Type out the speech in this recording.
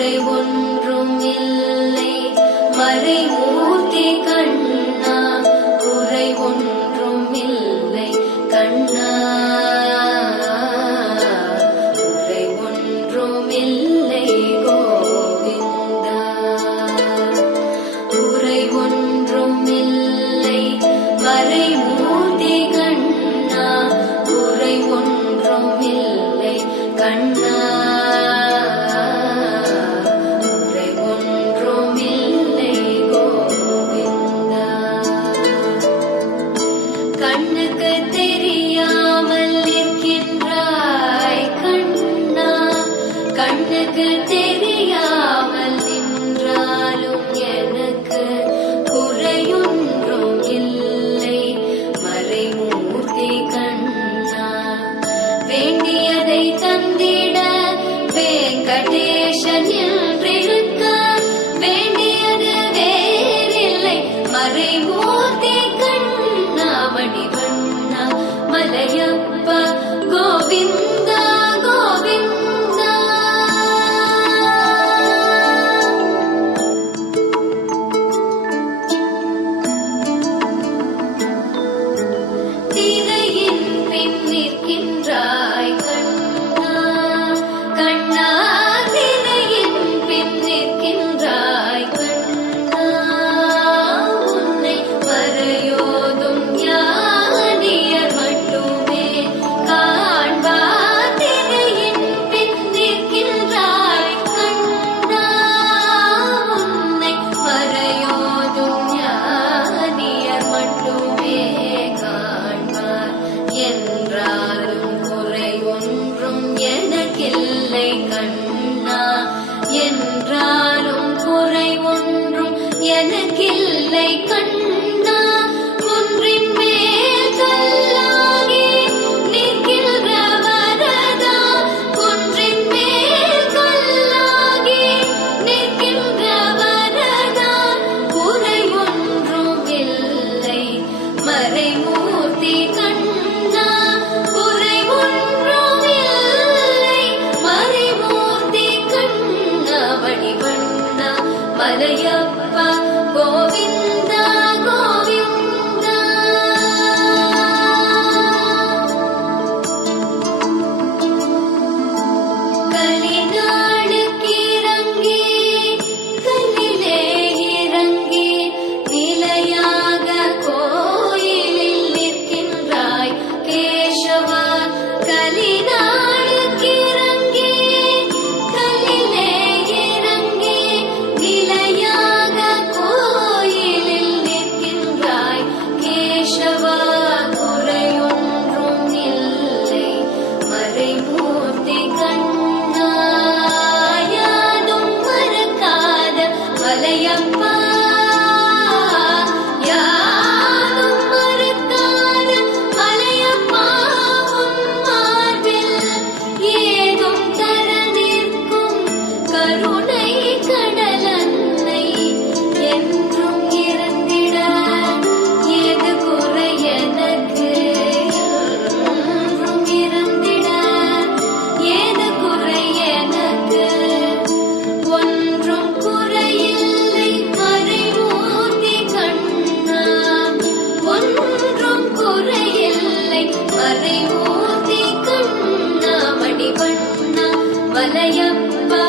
குறை ஒன்றும் இல்லை மறைமூர்த்தி கண்ணா, குறை ஒன்றும் இல்லை கண்ணா, குறை ஒன்றும் இல்லை கோவிந்தா, குறை ஒன்றும் இல்லை மறைமூர்த்தி கண்ணா, குறை ஒன்றும் இல்லை கண்ணா, குறை ஒன்றும் இல்லை கோவிந்தா. கண்ணுக்கு தெரியாமல் நிற்கின்றாய் கண்ணா, கண்ணுக்கு தெரியாமல் நின்றாலும் எனக்கு குறையொன்றும் இல்லை மறைமூர்த்தி கண்ணா, வேண்டியதை தந்திட வெங்கடேசன் என்றிருக்க வேண்டியது வேறில்லை மறைமூர்த்தி கண்ணா, மணிவண்ணா மலையப்பா கோவிந்தா கோவிந்தா. திரையின் பின் நிற்கின்றாய் கண்ணா, கண்ணா திரையின் பின் நிற்கின்றாய் கண்ணா, உன்னை மறையோதும் ஞானியர் மட்டுமே காண்பார். திரையின் பின் நிற்கின்றாய் கண்ணா, உன்னை மறையோதும் ஞானியர் மட்டுமே காண்பார். என்றாலும் குறை ஒன்றும் எனக்கில்லை கண்ணா, என்றாலும் குறை ஒன்றும் எனக்கில்லை கண்ணா, குன்றின் மேல் கல்லாகி நிற்கின்ற வரதா, குன்றின் மேல் கல்லாகி நிற்கின்ற வரதா, குறை ஒன்றும் இல்லை மறைமூர்த்தி கண்ணா, குறை ஒன்றும் இல்லை மறைமூர்த்தி கண்ணா, மணிவண்ணா மலையப்பா கோவிந்தா கோவிந்தா. கலிநாளுக்கு இறங்கி கல்லிலே இறங்கி நிலையாக கோயிலில் நிற்கின்றாய் கேசவா, கலிநாளுக்கு இறங்கி கல்லிலே இறங்கி நிலையாக கோயிலில் நிற்கின்றாய் கேசவா, குறையொன்றும் இல்லை மறைமூர்த்தி கண்ணா, யாதும் மறக்காத மலையப்பா, யாதும் மறக்காத மலையப்பா, உன் மார்பில் ஏதும் தர நிற்கும் கருணை கடலன்னை என்றும் இறந்திட ஏது குறை எனக்கு, என்றும் இறந்திட ஏது குறை எனக்கு, ஒன்றும் குறையில்லை மறைமூர்த்தி கண்ணா, ஒன்றும் குறையில்லை மறைமூர்த்தி கண்ணா, மணிவண்ணா மலையப்பா